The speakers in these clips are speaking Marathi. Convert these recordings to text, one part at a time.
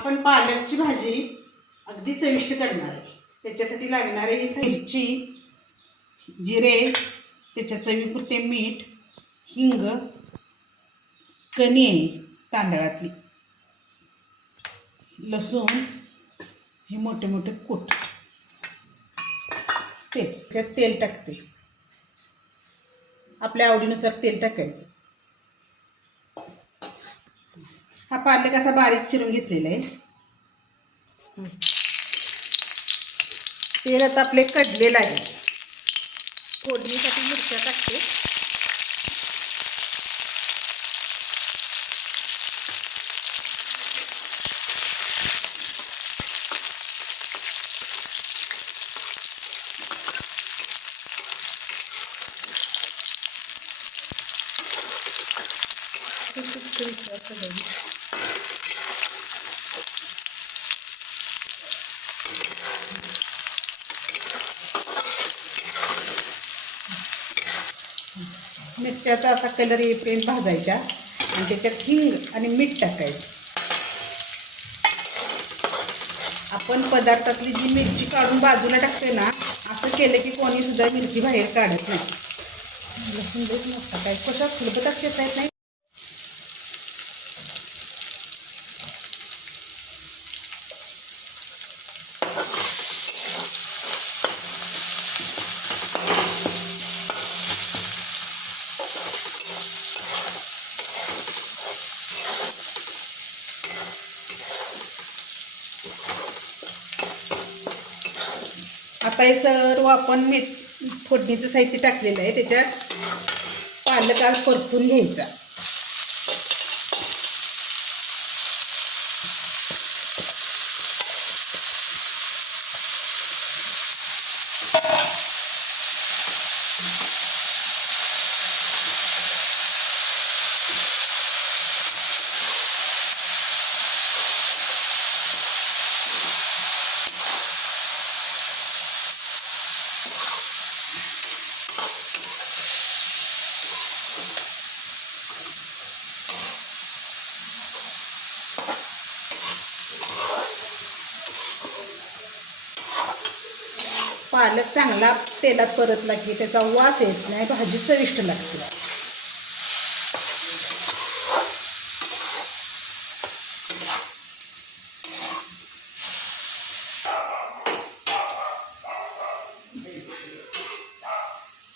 आपण पालकची भाजी अगदी चविष्ट करणार आहे. त्याच्यासाठी लागणारे मिरची, जिरे, त्याच्या चवीपुरते मीठ, हिंग, कणी आहे तांदळातली, लसूण, हे मोठे मोठे कूट, त्यात तेल टाकते. आपल्या आवडीनुसार तेल टाकायचं. हा पालक असा बारीक चिरून घेतलेला आहे. तेल आता आपले कडलेलं आहे. फोडणीसाठी मिरच्या टाकते. मिरच्याचा असा कलर येईपर्यंत भाजायच्या आणि त्याच्यात हिंग आणि मीठ टाकायचं. आपण पदार्थातली जी मिरची काढून बाजूला टाकते ना, असं केलं की कोणी सुद्धा मिरची बाहेर काढत नाही. लसूण लसूण नसता काय कशा फुलबतात येत नाही. आता हे सर्व आपण फोडणीचं साहित्य टाकलेलं आहे. त्याच्यात पालक आज परतून घ्यायचा. पालक चांगला तेलात परतला की त्याचा वास येत नाही, भाजी चविष्ट लागते.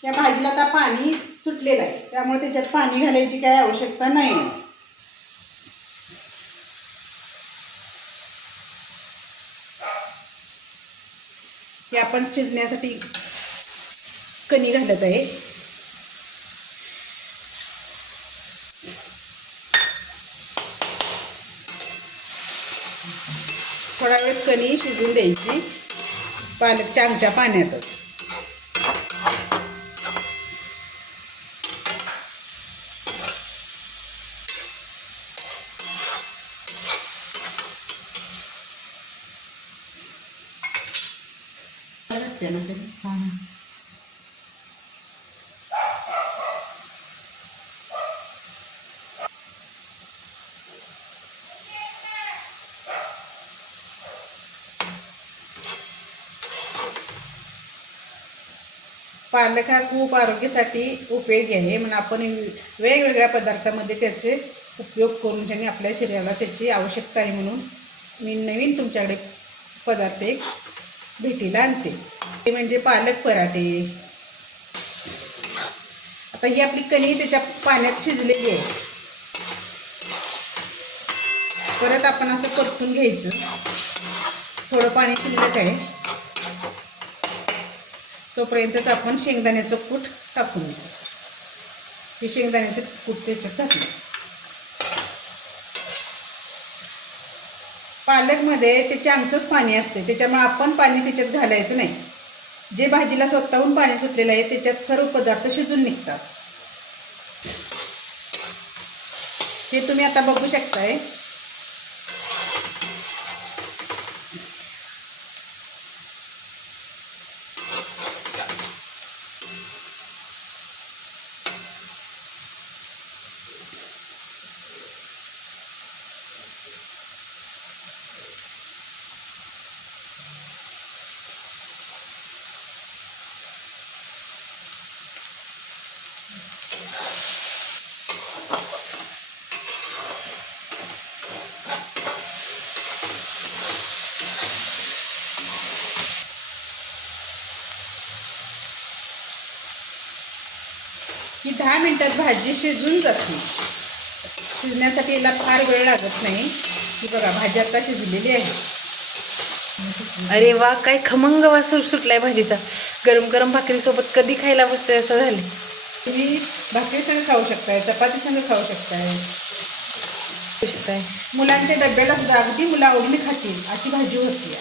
या भाजीला आता पाणी सुटलेलं आहे, त्यामुळे त्याच्यात पाणी घालायची काही आवश्यकता नाही. हे आपण शिजण्यासाठी कणी घालत आहे. थोडा वेळ कणी शिजून द्यायची पालकच्या आमच्या पाण्यातच. पालक हा खूप आरोग्यासाठी उपयोगी आहे, म्हणून आपण वेगवेगळ्या पदार्थामध्ये त्याचे उपयोग करून ज्याने आपल्या शरीराला त्याची आवश्यकता आहे, म्हणून मी नवीन तुमच्याकडे पदार्थ एक भेटीला आणते. ते म्हणजे पालक पराठे. आता ही आपली कणी त्याच्या पाण्यात शिजलेली आहे. परत आपण असं परतून घ्यायचं. थोडं पाणी शिल्लक आहे तोपर्यंतच आपण शेंगदाण्याचं कूट टाकून घेऊ. हे शेंगदाण्याचं कूट त्याच्यात टाकलं. पालकमध्ये ते चांगचंच पाणी असते, त्याच्यामुळे आपण पाणी त्याच्यात घालायचं नाही. जे भाजीला स्वतःहून पाणी सुटलेलं आहे त्याच्यात सर्व पदार्थ शिजून निघतात. हे तुम्ही आता बघू शकताय. 10 मिनिटात भाजी शिजून जाते. शिजण्यासाठी याला फार वेळ लागत नाही. ही बघा भाजी आता शिजलेली आहे. अरे वा, काय खमंग वास सुटलाय भाजीचा. गरम गरम भाकरीसोबत कधी खायला बसतोय असं झालं. तुम्ही भाकरी संग खाऊ शकताय, चपाती संग खाऊ शकताय. मुलांच्या डब्याला सुद्धा अगदी मुलं आवडीने खातील अशी भाजी होती.